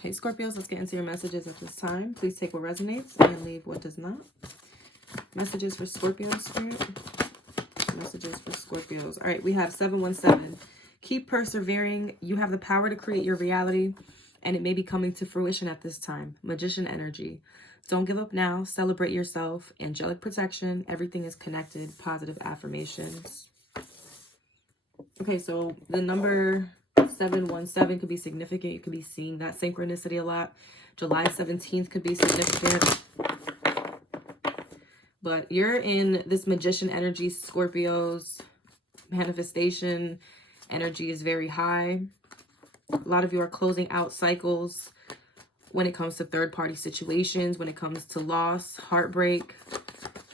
Okay, Scorpios, let's get into your messages at this time. Please take what resonates and leave what does not. Messages for Scorpios, Spirit. Messages for Scorpios. All right, we have 717. Keep persevering. You have the power to create your reality, and it may be coming to fruition at this time. Magician energy. Don't give up now. Celebrate yourself. Angelic protection. Everything is connected. Positive affirmations. Okay, so the number 717 could be significant. You could be seeing that synchronicity a lot. July 17th could be significant. But you're in this magician energy, Scorpios. Manifestation energy is very high. A lot of you are closing out cycles when it comes to third-party situations, when it comes to loss, heartbreak,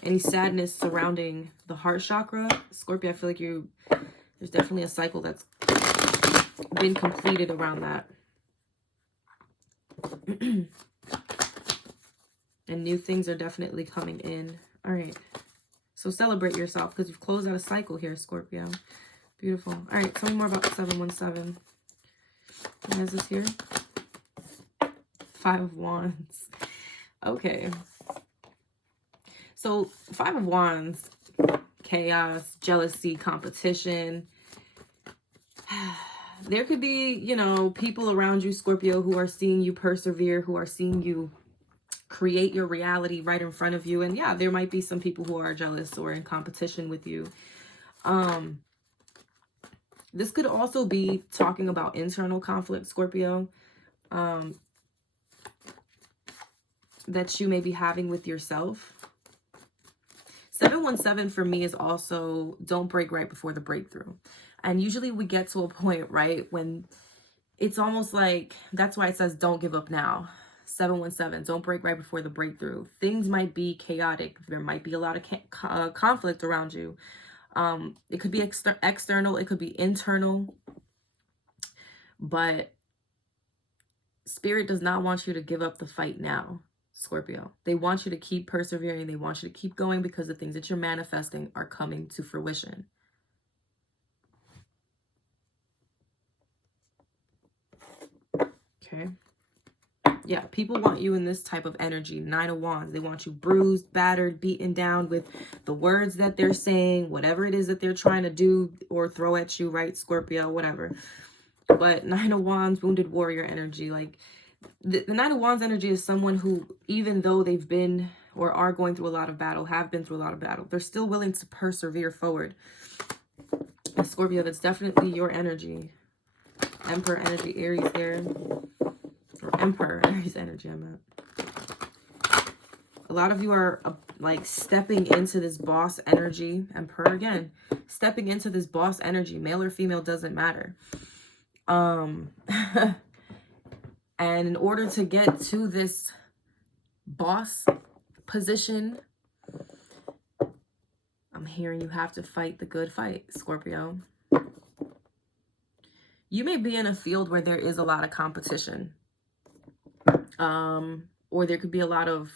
any sadness surrounding the heart chakra. Scorpio, I feel like there's definitely a cycle that's been completed around that. And new things are definitely coming in. All right. So celebrate yourself because you've closed out a cycle here, Scorpio. Beautiful. All right. Tell me more about 717. What is this here? 5 of Wands. Okay. So 5 of Wands, chaos, jealousy, competition. There could be, you know, people around you, Scorpio, who are seeing you persevere, who are seeing you create your reality right in front of you. And yeah, there might be some people who are jealous or in competition with you. This could also be talking about internal conflict, Scorpio, that you may be having with yourself. 717 for me is also don't break right before the breakthrough. And usually we get to a point, right, when it's almost like, that's why it says don't give up now. 717, don't break right before the breakthrough. Things might be chaotic. There might be a lot of conflict around you. It could be external. It could be internal. But Spirit does not want you to give up the fight now, Scorpio. They want you to keep persevering. They want you to keep going because the things that you're manifesting are coming to fruition. Okay. Yeah, people want you in this type of energy. 9 of Wands. They want you bruised, battered, beaten down with the words that they're saying, whatever it is that they're trying to do or throw at you, right, Scorpio, whatever. But 9 of Wands, wounded warrior energy. Like, the 9 of Wands energy is someone who, even though they've been or are going through a lot of battle, have been through a lot of battle, they're still willing to persevere forward. And Scorpio, that's definitely your energy. Emperor energy, Aries there. Or Emperor, Aries energy, I meant. A lot of you are like stepping into this boss energy. Emperor again. Stepping into this boss energy. Male or female doesn't matter. And in order to get to this boss position, I'm hearing you have to fight the good fight, Scorpio. You may be in a field where there is a lot of competition. Or there could be a lot of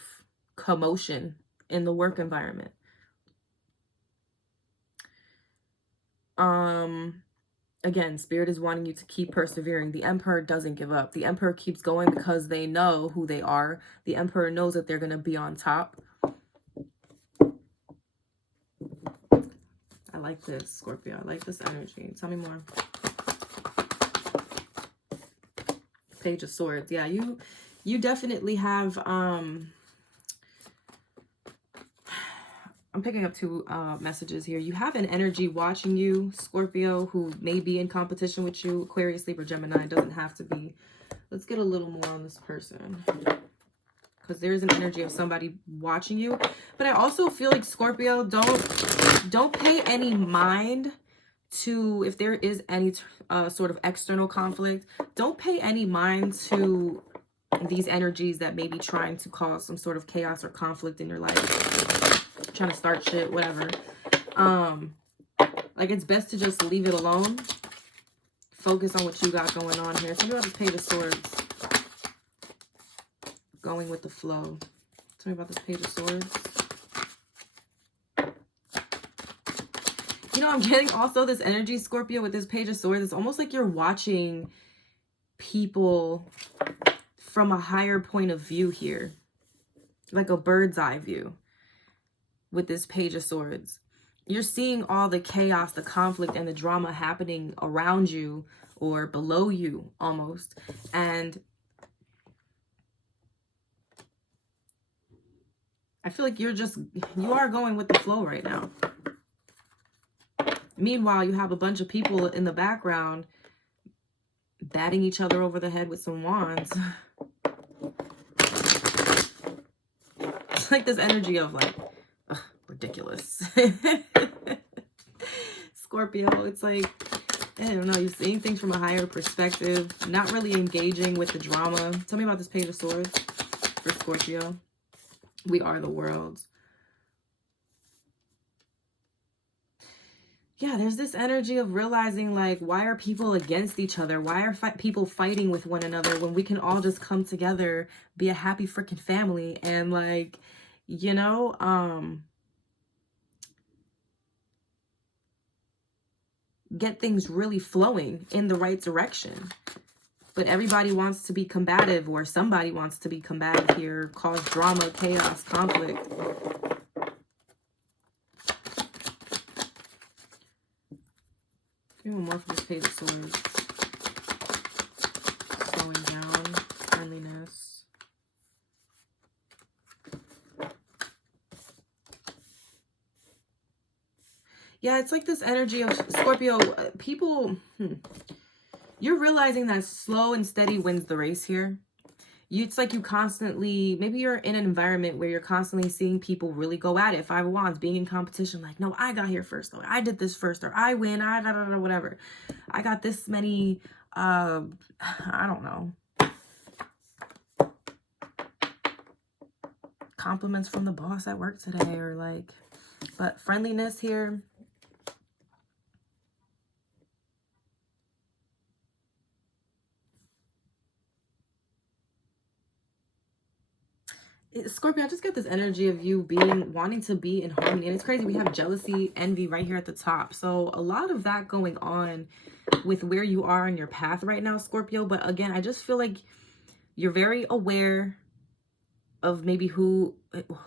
commotion in the work environment. Again, Spirit is wanting you to keep persevering. The Emperor doesn't give up. The Emperor keeps going because they know who they are. The Emperor knows that they're going to be on top. I like this, Scorpio. I like this energy. Tell me more. Page of Swords. Yeah, you definitely have, I'm picking up 2 messages here. You have an energy watching you, Scorpio, who may be in competition with you. Aquarius, Libra, Gemini. It doesn't have to be. Let's get a little more on this person. Because there's an energy of somebody watching you. But I also feel like, Scorpio, don't pay any mind to, if there is any sort of external conflict, don't pay any mind to these energies that may be trying to cause some sort of chaos or conflict in your life. Trying to start shit, whatever. Like, it's best to just leave it alone. Focus on what you got going on here. Tell me about this Page of Swords. Going with the flow. Tell me about this Page of Swords. You know, I'm getting also this energy, Scorpio, with this Page of Swords. It's almost like you're watching people from a higher point of view here, like a bird's eye view with this Page of Swords. You're seeing all the chaos, the conflict, and the drama happening around you or below you almost. And I feel like you are going with the flow right now. Meanwhile, you have a bunch of people in the background batting each other over the head with some wands. It's like this energy of like, ugh, ridiculous. Scorpio, it's like, I don't know, you're seeing things from a higher perspective, not really engaging with the drama. Tell me about this Page of Swords for Scorpio. We are the world. Yeah, there's this energy of realizing, like, why are people against each other? Why are people fighting with one another when we can all just come together, be a happy freaking family, and, like, you know, get things really flowing in the right direction. But everybody wants to be combative, or somebody wants to be combative here, cause drama, chaos, conflict. Give me one more for this Page of Swords. Slowing down, friendliness. Yeah, it's like this energy of Scorpio. People, you're realizing that slow and steady wins the race here. It's like you constantly, maybe you're in an environment where you're constantly seeing people really go at it. Five of Wands, being in competition, like, no, I got here first, or I did this first, or I win, whatever. I got this many, I don't know, compliments from the boss at work today, or like, but friendliness here. Scorpio, I just get this energy of you wanting to be in harmony. And it's crazy. We have jealousy, envy right here at the top. So a lot of that going on with where you are on your path right now, Scorpio. But again, I just feel like you're very aware of maybe who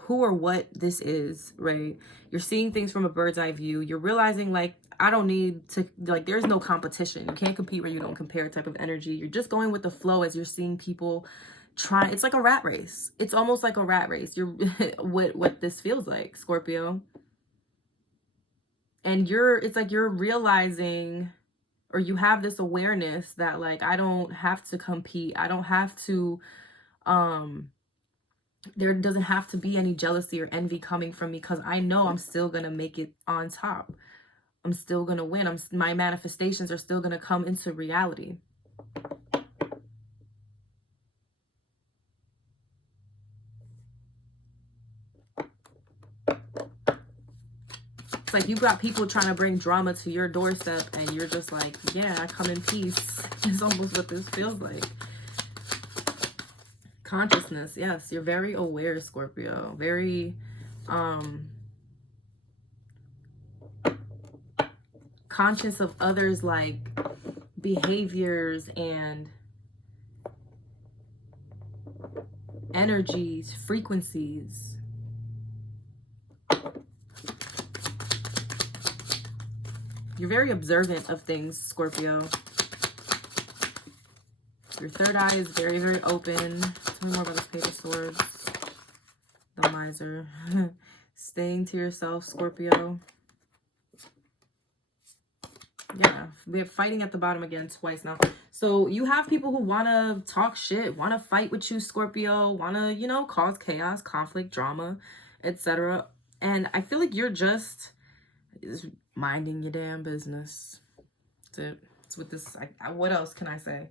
or what this is, right? You're seeing things from a bird's eye view. You're realizing, like, I don't need to, like, there's no competition. You can't compete where you don't compare type of energy. You're just going with the flow as you're seeing people try. It's like a rat race. It's almost like a rat race. You're what this feels like, Scorpio. And it's like you're realizing, or you have this awareness that, like, I don't have to compete. I don't have to, there doesn't have to be any jealousy or envy coming from me, because I know I'm still gonna make it on top. I'm still gonna win. My manifestations are still gonna come into reality. It's like you got people trying to bring drama to your doorstep, and you're just like, yeah, I come in peace. It's almost what this feels like. Consciousness, yes, you're very aware, Scorpio. Very conscious of others, like, behaviors and energies, frequencies. You're very observant of things, Scorpio. Your third eye is very, very open. Tell me more about this Page of Swords. The Miser. Staying to yourself, Scorpio. Yeah, we have fighting at the bottom again twice now. So you have people who want to talk shit, want to fight with you, Scorpio, want to, you know, cause chaos, conflict, drama, etc. And I feel like you're just minding your damn business. That's it. It's with this. What else can I say?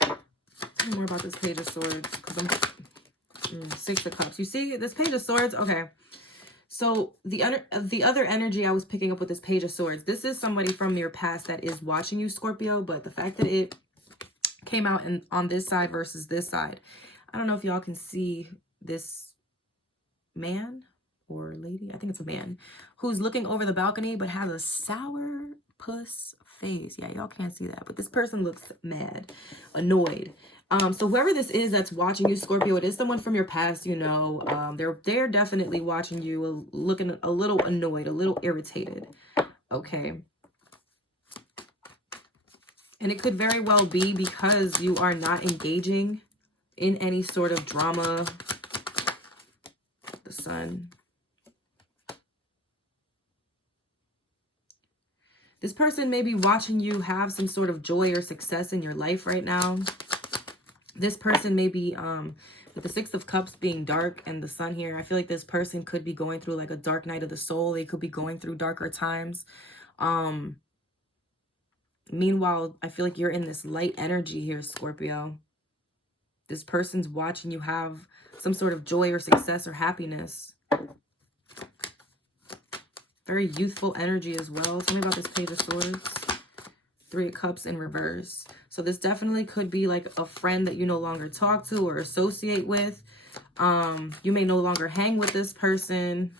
Tell me more about this Page of Swords, because I'm Six of Cups. You see this Page of Swords? Okay. So the other energy I was picking up with this Page of Swords, this is somebody from your past that is watching you, Scorpio, but the fact that it came out on this side versus this side, I don't know if y'all can see this man or lady, I think it's a man, who's looking over the balcony but has a sour puss face. Yeah, y'all can't see that, but this person looks mad, annoyed. So whoever this is that's watching you, Scorpio, it is someone from your past, you know. They're definitely watching you, looking a little annoyed, a little irritated. Okay. And it could very well be because you are not engaging in any sort of drama. The Sun. This person may be watching you have some sort of joy or success in your life right now. This person may be, with the Six of Cups being dark and the Sun here, I feel like this person could be going through like a dark night of the soul. They could be going through darker times. Meanwhile, I feel like you're in this light energy here, Scorpio. This person's watching you have some sort of joy or success or happiness. Very youthful energy as well. Tell me about this Page of Swords. Three of Cups in reverse. So this definitely could be like a friend that you no longer talk to or associate with. You may no longer hang with this person,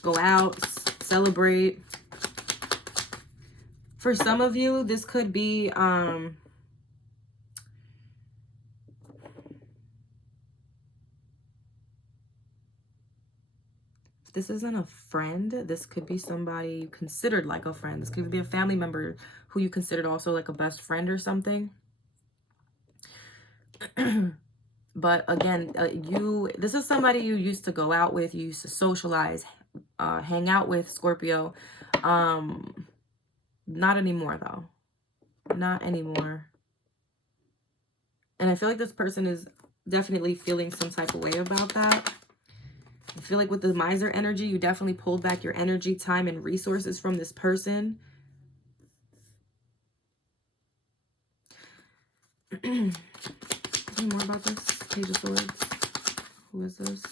go out, celebrate. For some of you, this could be if this isn't a friend, this could be somebody you considered like a friend. This could be a family member who you considered also like a best friend or something. But again, this is somebody you used to go out with, you used to socialize, hang out with, Scorpio. Not anymore though. Not anymore. And I feel like this person is definitely feeling some type of way about that. I feel like with the miser energy, you definitely pulled back your energy, time, and resources from this person. Tell me more about this Page of Swords. Who is this?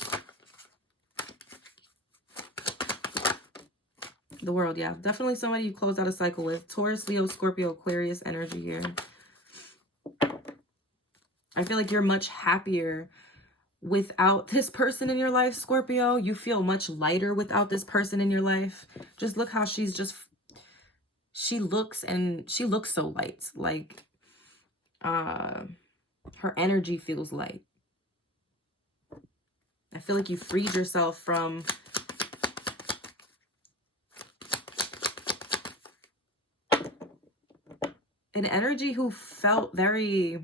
The World, yeah. Definitely somebody you closed out a cycle with. Taurus, Leo, Scorpio, Aquarius energy here. I feel like you're much happier without this person in your life, Scorpio. You feel much lighter without this person in your life. Just look how she looks, and she looks so light. Like, her energy feels light. I feel like you freed yourself from an energy who felt very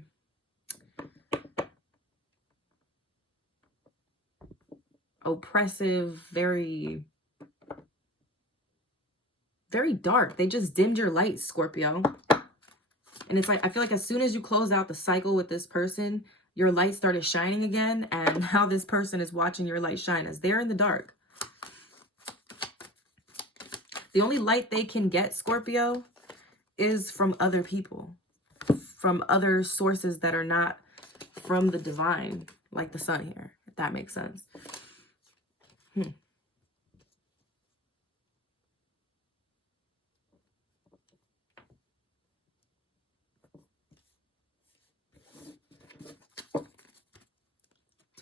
oppressive, very dark. They just dimmed your light, Scorpio. And it's like, I feel like as soon as you close out the cycle with this person, your light started shining again. And now this person is watching your light shine as they're in the dark. The only light they can get, Scorpio, is from other people, from other sources that are not from the divine, like the Sun here, if that makes sense.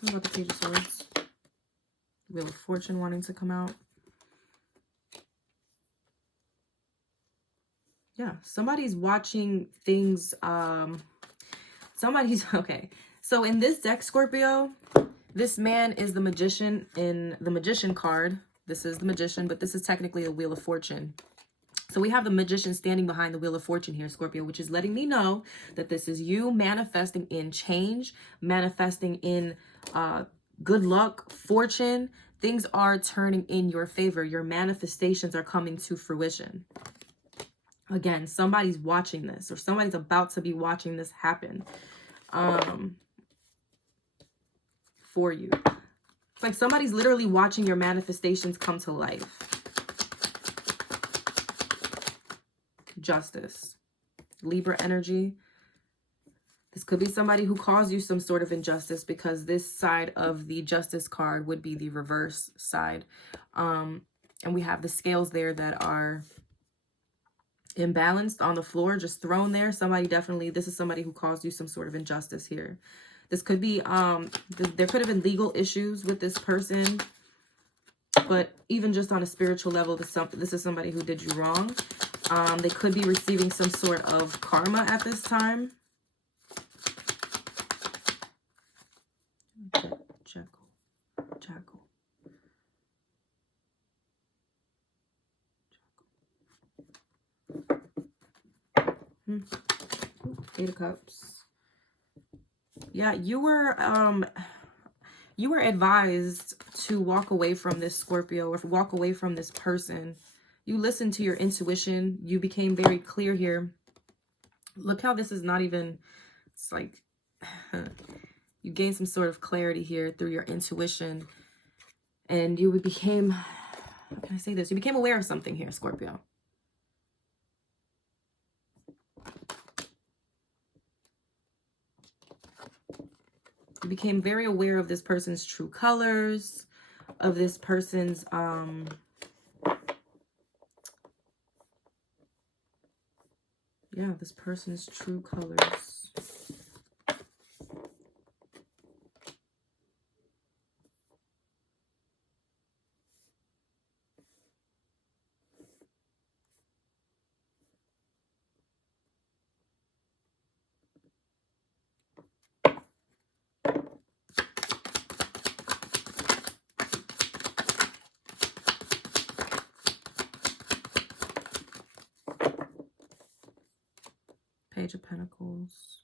Tell me about the Page of Swords. Wheel of Fortune wanting to come out. Yeah, somebody's watching things. Okay. So in this deck, Scorpio, this man is the Magician in the Magician card. This is the Magician, but this is technically a Wheel of Fortune. So we have the Magician standing behind the Wheel of Fortune here, Scorpio, which is letting me know that this is you manifesting in change, manifesting in good luck, fortune. Things are turning in your favor. Your manifestations are coming to fruition. Again, somebody's watching this, or somebody's about to be watching this happen for you. It's like somebody's literally watching your manifestations come to life. Justice. Libra energy. This could be somebody who caused you some sort of injustice, because this side of the Justice card would be the reverse side. And we have the scales there that are imbalanced on the floor, just thrown there. Somebody definitely, this is somebody who caused you some sort of injustice here. This could be, there could have been legal issues with this person. But even just on a spiritual level, this is somebody who did you wrong. They could be receiving some sort of karma at this time. Jackal. Eight of Cups. Yeah, you were advised to walk away from this Scorpio, or walk away from this person. You listened to your intuition. You became very clear here. Look how this is not even, it's like, you gained some sort of clarity here through your intuition. And you became, how can I say this? You became aware of something here, Scorpio. You became very aware of this person's true colors, of this person's, yeah, this person's true colors. Page of Pentacles.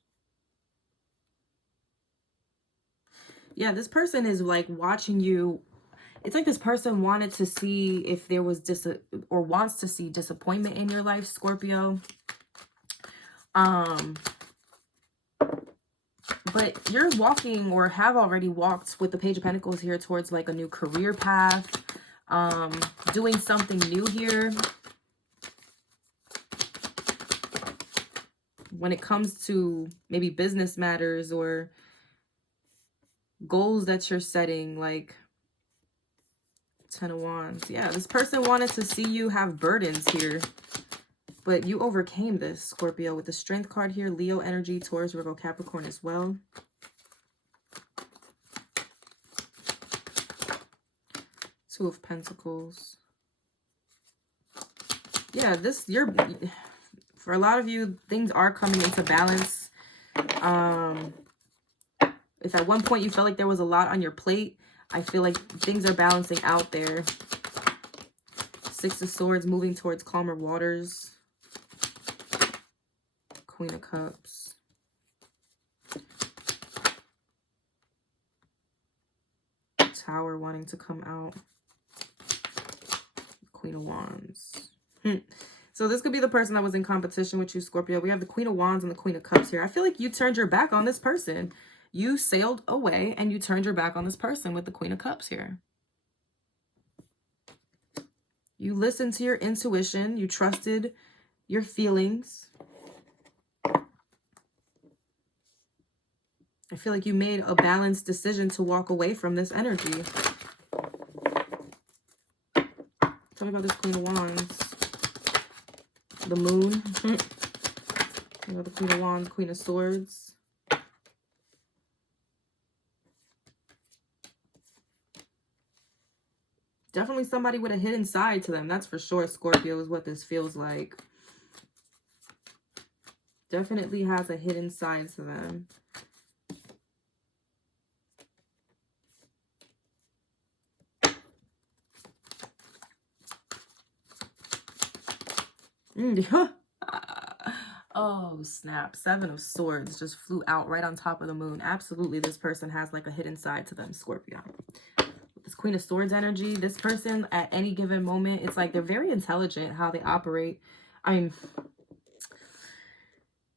Yeah, this person is like watching you. It's like this person wanted to see if there was or wants to see disappointment in your life, Scorpio. But you're walking, or have already walked with the Page of Pentacles here, towards like a new career path, doing something new here. When it comes to maybe business matters or goals that you're setting, like Ten of Wands. Yeah, this person wanted to see you have burdens here, but you overcame this, Scorpio, with the Strength card here. Leo energy, Taurus, Virgo, Capricorn as well. Two of Pentacles. Yeah, for a lot of you, things are coming into balance. If at one point you felt like there was a lot on your plate, I feel like things are balancing out there. Six of Swords, moving towards calmer waters. Queen of Cups. Tower wanting to come out. Queen of Wands. So this could be the person that was in competition with you, Scorpio. We have the Queen of Wands and the Queen of Cups here. I feel like you turned your back on this person. You sailed away and you turned your back on this person with the Queen of Cups here. You listened to your intuition. You trusted your feelings. I feel like you made a balanced decision to walk away from this energy. Tell me about this Queen of Wands. The Moon. You know, the Queen of Wands, Queen of Swords. Definitely somebody with a hidden side to them. That's for sure, Scorpio, is what this feels like. Definitely has a hidden side to them. Oh, snap. Seven of Swords just flew out right on top of the moon. Absolutely, this person has like a hidden side to them, Scorpio. This Queen of Swords energy, this person at any given moment, it's like they're very intelligent how they operate. I mean,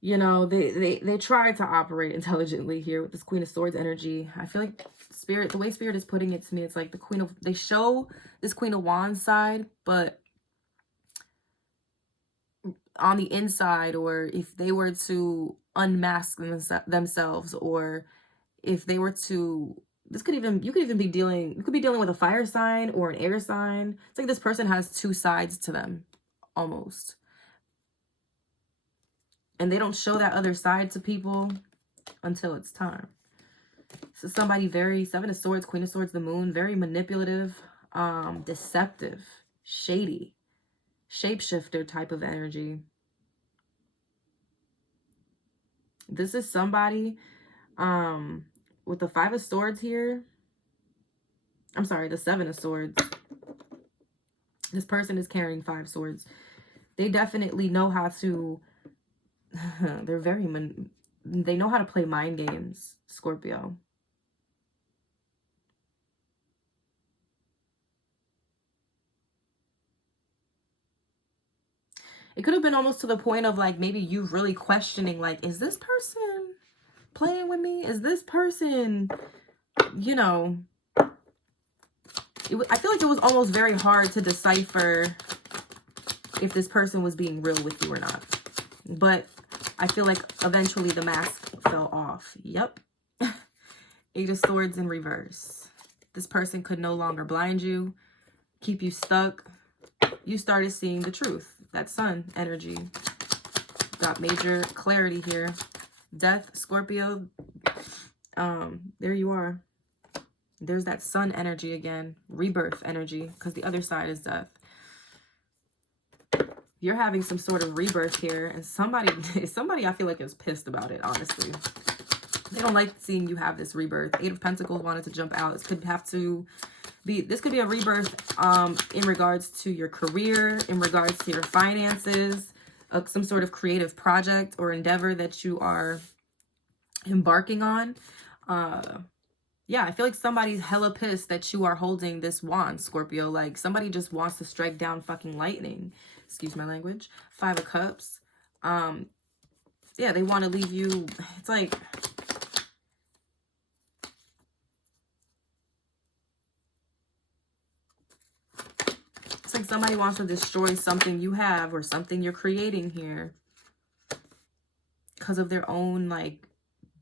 you know, they try to operate intelligently here with this Queen of Swords energy. I feel like Spirit, the way Spirit is putting it to me, it's like the Queen of, they show this Queen of Wands side, but on the inside, or if they were to unmask themselves, or if they were to, you could be dealing with a fire sign or an air sign. It's like this person has two sides to them, almost. And they don't show that other side to people until it's time. So somebody very, Seven of Swords, Queen of Swords, the Moon, very manipulative. deceptive, shady, shapeshifter type of energy. This is somebody with the 5 of Swords here. I'm sorry, the 7 of Swords. This person is carrying 5 swords. They definitely know how to, they know how to play mind games, Scorpio. It could have been almost to the point of like maybe you really questioning, like, is this person playing with me? Is this person, you know, I feel like it was almost very hard to decipher if this person was being real with you or not. But I feel like eventually the mask fell off. Yep. 8 of Swords in reverse. This person could no longer blind you, keep you stuck. You started seeing the truth. That sun energy. Got major clarity here. Death, Scorpio. There you are. There's that sun energy again. Rebirth energy, because the other side is death. You're having some sort of rebirth here, and somebody I feel like is pissed about it, honestly. They don't like seeing you have this rebirth. 8 of Pentacles wanted to jump out. This could be a rebirth in regards to your career, in regards to your finances, some sort of creative project or endeavor that you are embarking on. Yeah, I feel like somebody's hella pissed that you are holding this wand, Scorpio. Like, somebody just wants to strike down fucking lightning. Excuse my language. 5 of Cups. Yeah, they want to leave you. It's like, somebody wants to destroy something you have or something you're creating here because of their own, like,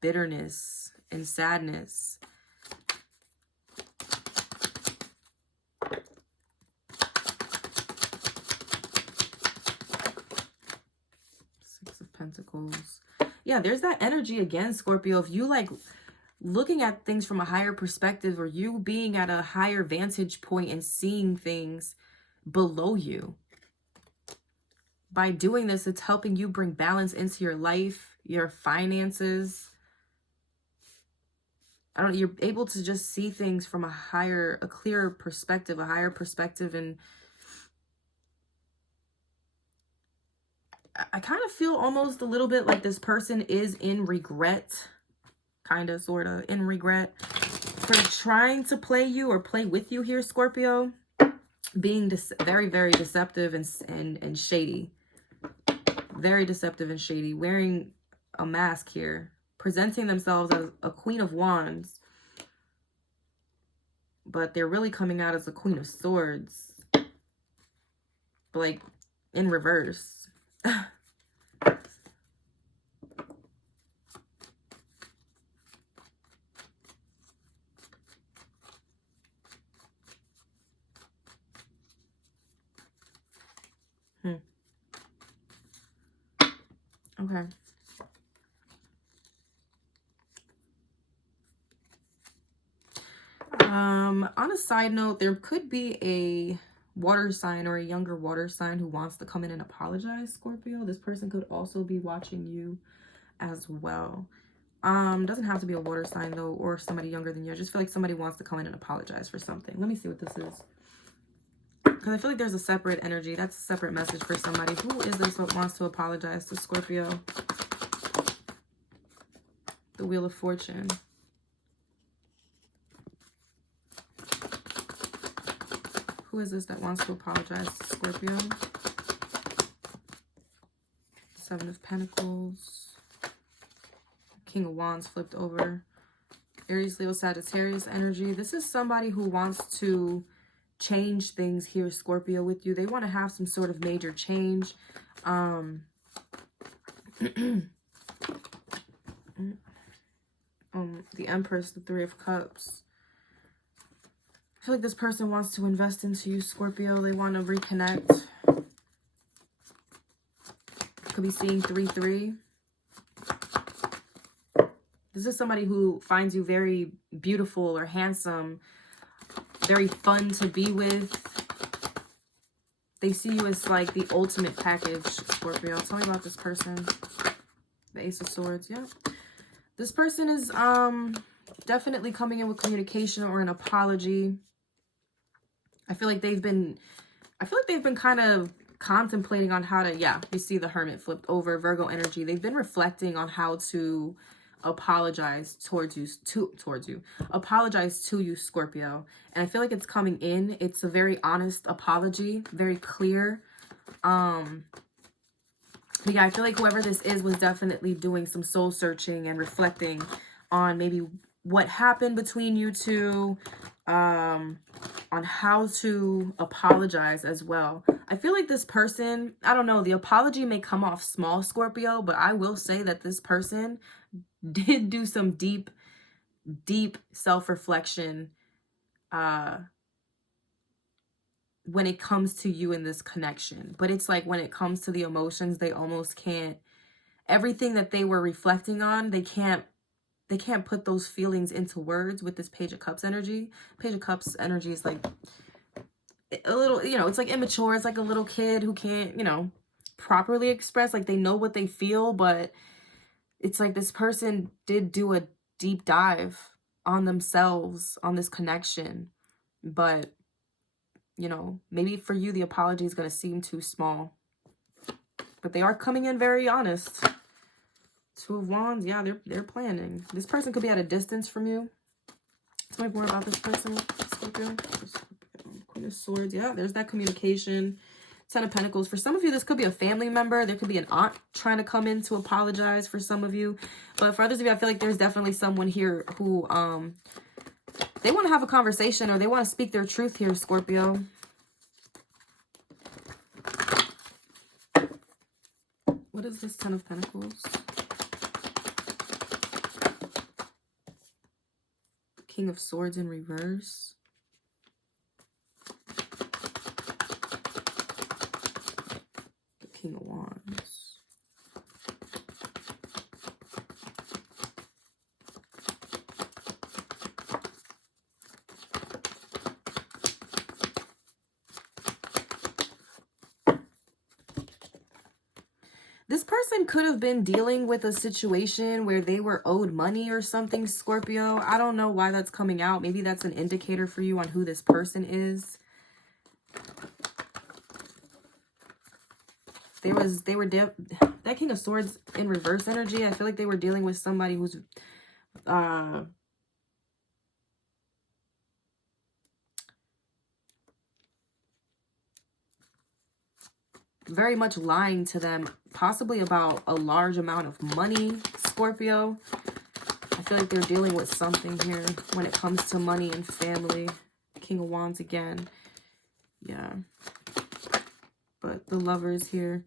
bitterness and sadness. Pentacles. Yeah, there's that energy again, Scorpio. If you like looking at things from a higher perspective, or you being at a higher vantage point and seeing things below you. By doing this, it's helping you bring balance into your life, your finances. You're able to just see things from a clearer perspective, a higher perspective. And I kind of feel almost a little bit like this person is in regret, kind of, sort of, in regret for trying to play you or play with you here, Scorpio. Being very, very deceptive and shady. Very deceptive and shady. Wearing a mask here. Presenting themselves as a Queen of Wands. But they're really coming out as a Queen of Swords. But, like, in reverse. Okay. On a side note, there could be a water sign or a younger water sign who wants to come in and apologize, Scorpio. This person could also be watching you as well. Doesn't have to be a water sign though, or somebody younger than you. I just feel like somebody wants to come in and apologize for something. Let me see what this is. Because I feel like there's a separate energy. That's a separate message for somebody. Who is this that wants to apologize to Scorpio? The Wheel of Fortune. Who is this that wants to apologize to Scorpio? 7 of Pentacles. King of Wands flipped over. Aries, Leo, Sagittarius energy. This is somebody who wants to change things here, Scorpio, with you. They want to have some sort of major change. The Empress, the 3 of Cups. I feel like this person wants to invest into you, Scorpio. They want to reconnect. Could be seeing 3-3. This is somebody who finds you very beautiful or handsome, very fun to be with. They see you as like the ultimate package, Scorpio. Tell me about this person. The Ace of Swords, yeah. This person is definitely coming in with communication or an apology. I feel like they've been kind of contemplating on how to, yeah, you see the Hermit flipped over, Virgo energy. They've been reflecting on how to apologize apologize to you, Scorpio. And I feel like it's coming in. It's a very honest apology, very clear. But yeah, I feel like whoever this is was definitely doing some soul searching and reflecting on maybe what happened between you two, on how to apologize as well. I feel like this person, I don't know, the apology may come off small, Scorpio, but I will say that this person did do some deep self-reflection when it comes to you in this connection. But it's like when it comes to the emotions, they almost can't, everything that they were reflecting on, they can't put those feelings into words with this Page of Cups energy. Page of Cups energy is like a little, you know, it's like immature. It's like a little kid who can't, you know, properly express, like they know what they feel, but it's like this person did do a deep dive on themselves, on this connection. But, you know, maybe for you, the apology is going to seem too small. But they are coming in very honest. Two of Wands, yeah, they're planning. This person could be at a distance from you. Tell me more about this person, Scorpio. Queen of Swords, yeah, there's that communication. Ten of Pentacles. For some of you, this could be a family member. There could be an aunt trying to come in to apologize for some of you. But for others of you, I feel like there's definitely someone here who, they want to have a conversation or they want to speak their truth here, Scorpio. What is this Ten of Pentacles? King of Swords in reverse. The King of Wands. This person could have been dealing with a situation where they were owed money or something, Scorpio. I don't know why that's coming out. Maybe that's an indicator for you on who this person is. That King of Swords in reverse energy, I feel like they were dealing with somebody who's very much lying to them, possibly about a large amount of money, Scorpio. I feel like they're dealing with something here when it comes to money and family. King of Wands again. Yeah. But the Lovers here.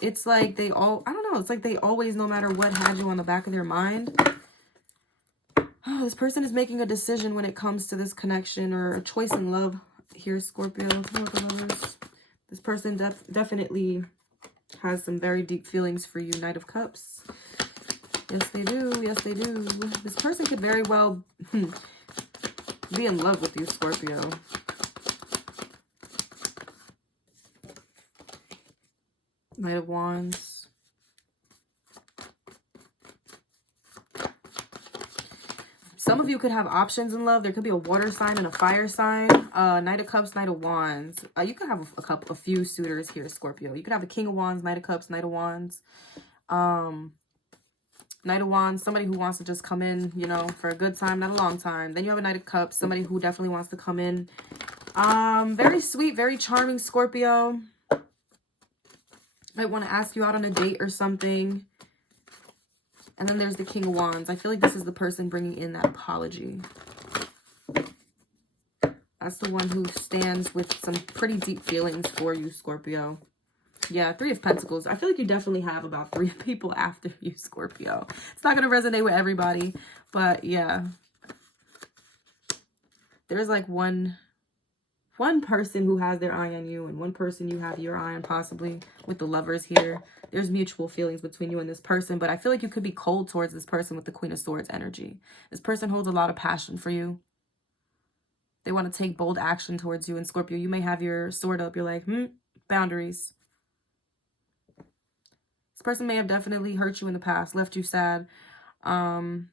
It's like they all, I don't know, it's like they always, no matter what, had you on the back of their mind. Oh, this person is making a decision when it comes to this connection or a choice in love here, Scorpio. Lovers. This person definitely has some very deep feelings for you, Knight of Cups. Yes, they do. Yes, they do. This person could very well be in love with you, Scorpio. Knight of Wands. Some of you could have options in love. There could be a water sign and a fire sign. Knight of Cups, Knight of Wands. You could have a few suitors here, Scorpio. You could have a King of Wands, Knight of Cups, Knight of Wands. Knight of Wands, somebody who wants to just come in, you know, for a good time, not a long time. Then you have a Knight of Cups, somebody who definitely wants to come in. Very sweet, very charming Scorpio. Might want to ask you out on a date or something. And then there's the King of Wands. I feel like this is the person bringing in that apology. That's the one who stands with some pretty deep feelings for you, Scorpio. Yeah, Three of Pentacles. I feel like you definitely have about 3 people after you, Scorpio. It's not going to resonate with everybody, but yeah. There's like one person who has their eye on you and one person you have your eye on, possibly with the Lovers here. There's mutual feelings between you and this person, but I feel like you could be cold towards this person with the Queen of Swords energy. This person holds a lot of passion for you. They want to take bold action towards you. And Scorpio, you may have your sword up. You're like, boundaries. This person may have definitely hurt you in the past, left you sad. Not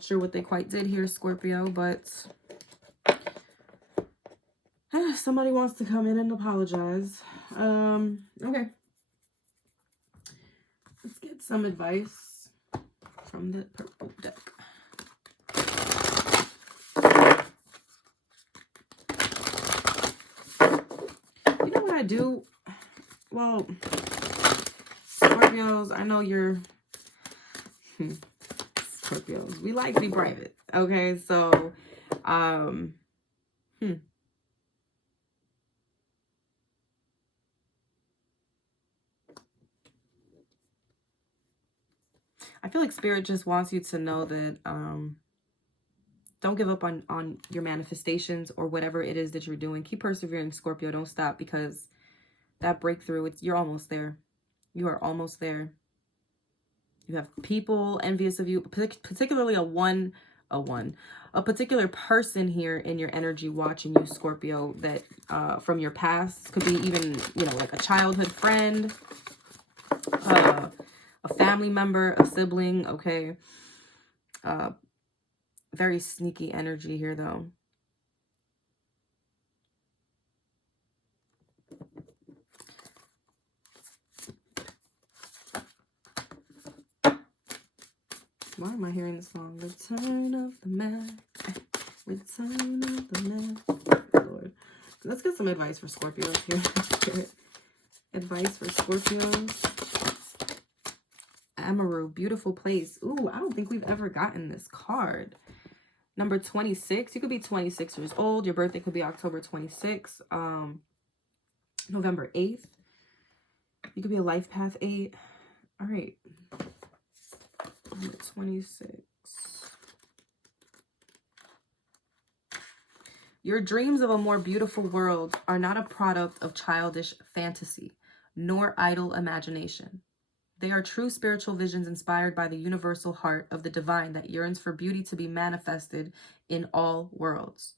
sure what they quite did here, Scorpio, but somebody wants to come in and apologize. Okay. Let's get some advice from the purple deck. You know what I do? Well, Scorpios, I know you're... Scorpios, we like to be private. Okay, so, I feel like Spirit just wants you to know that don't give up on your manifestations or whatever it is that you're doing. Keep persevering, Scorpio. Don't stop, because that breakthrough, you're almost there. You are almost there. You have people envious of you, particularly a particular person here in your energy watching you, Scorpio, that from your past. Could be even, you know, like a childhood friend, a family member, a sibling, okay? Very sneaky energy here, though. Why am I hearing the song? Return of the Mac. Return of the Mac. Lord. Let's get some advice for Scorpios here. Advice for Scorpios. Amaru, beautiful place. Ooh, I don't think we've ever gotten this card. Number 26. You could be 26 years old. Your birthday could be October 26th. November 8th. You could be a life path 8. All right. Number 26. Your dreams of a more beautiful world are not a product of childish fantasy, nor idle imagination. They are true spiritual visions inspired by the universal heart of the divine that yearns for beauty to be manifested in all worlds.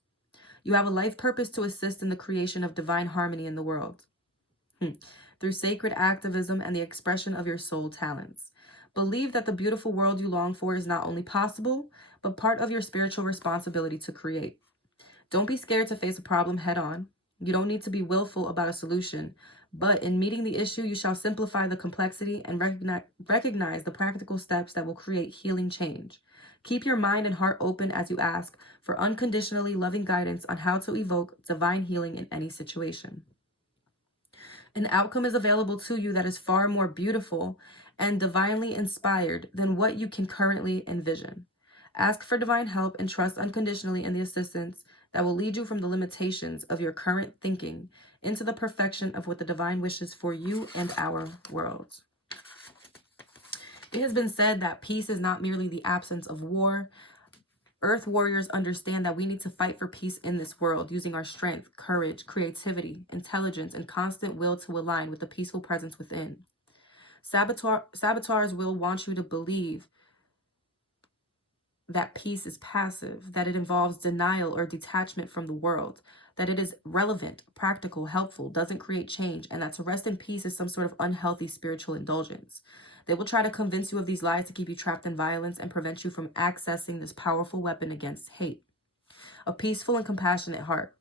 You have a life purpose to assist in the creation of divine harmony in the world. Through sacred activism and the expression of your soul talents. Believe that the beautiful world you long for is not only possible, but part of your spiritual responsibility to create. Don't be scared to face a problem head on. You don't need to be willful about a solution, but in meeting the issue, you shall simplify the complexity and recognize the practical steps that will create healing change. Keep your mind and heart open as you ask for unconditionally loving guidance on how to evoke divine healing in any situation. An outcome is available to you that is far more beautiful and divinely inspired than what you can currently envision. Ask for divine help and trust unconditionally in the assistance that will lead you from the limitations of your current thinking into the perfection of what the divine wishes for you and our world. It has been said that peace is not merely the absence of war. Earth warriors understand that we need to fight for peace in this world using our strength, courage, creativity, intelligence, and constant will to align with the peaceful presence within. Saboteurs will want you to believe that peace is passive, that it involves denial or detachment from the world, that it is relevant, practical, helpful, doesn't create change, and that to rest in peace is some sort of unhealthy spiritual indulgence. They will try to convince you of these lies to keep you trapped in violence and prevent you from accessing this powerful weapon against hate. A peaceful and compassionate heart.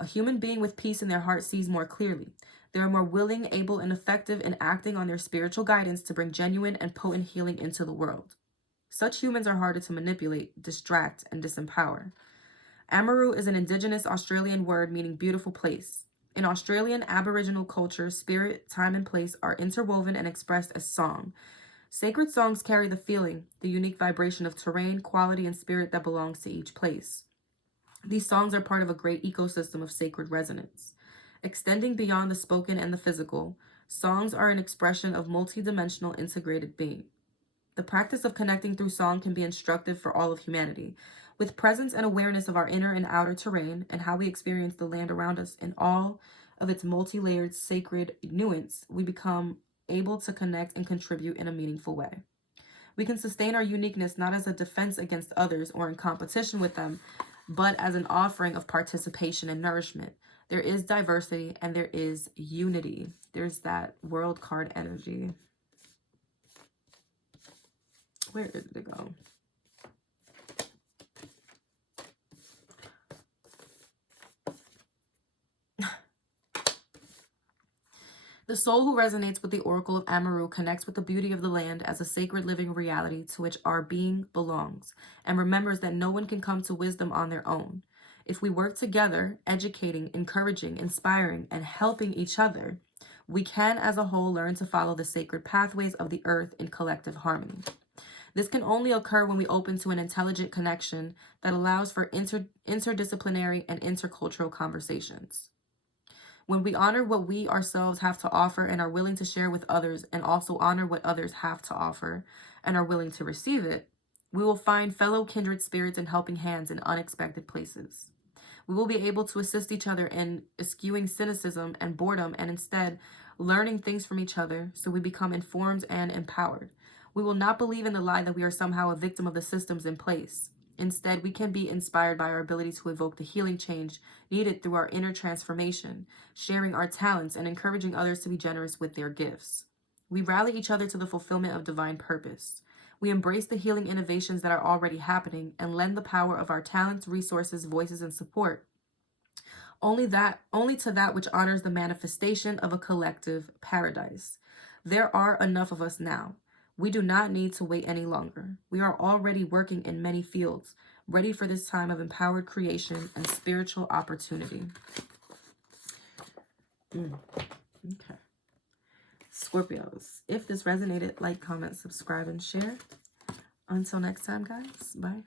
A human being with peace in their heart sees more clearly. They are more willing, able, and effective in acting on their spiritual guidance to bring genuine and potent healing into the world. Such humans are harder to manipulate, distract, and disempower. Amaru is an indigenous Australian word meaning beautiful place. In Australian Aboriginal culture, spirit, time, and place are interwoven and expressed as song. Sacred songs carry the feeling, the unique vibration of terrain, quality, and spirit that belongs to each place. These songs are part of a great ecosystem of sacred resonance. Extending beyond the spoken and the physical, songs are an expression of multidimensional integrated being. The practice of connecting through song can be instructive for all of humanity. With presence and awareness of our inner and outer terrain and how we experience the land around us in all of its multi-layered sacred nuance, we become able to connect and contribute in a meaningful way. We can sustain our uniqueness not as a defense against others or in competition with them, but as an offering of participation and nourishment. There is diversity and there is unity. There's that world card energy. Where did it go? The soul who resonates with the Oracle of Amaru connects with the beauty of the land as a sacred living reality to which our being belongs, and remembers that no one can come to wisdom on their own. If we work together, educating, encouraging, inspiring, and helping each other, we can as a whole learn to follow the sacred pathways of the earth in collective harmony. This can only occur when we open to an intelligent connection that allows for interdisciplinary and intercultural conversations. When we honor what we ourselves have to offer and are willing to share with others, and also honor what others have to offer and are willing to receive it, we will find fellow kindred spirits and helping hands in unexpected places. We will be able to assist each other in eschewing cynicism and boredom and instead learning things from each other so we become informed and empowered. We will not believe in the lie that we are somehow a victim of the systems in place. Instead, we can be inspired by our ability to evoke the healing change needed through our inner transformation, sharing our talents and encouraging others to be generous with their gifts. We rally each other to the fulfillment of divine purpose. We embrace the healing innovations that are already happening and lend the power of our talents, resources, voices, and support only to that which honors the manifestation of a collective paradise. There are enough of us now. We do not need to wait any longer. We are already working in many fields, ready for this time of empowered creation and spiritual opportunity. Okay. Scorpios, if this resonated, like, comment, subscribe, and share. Until next time, guys. Bye.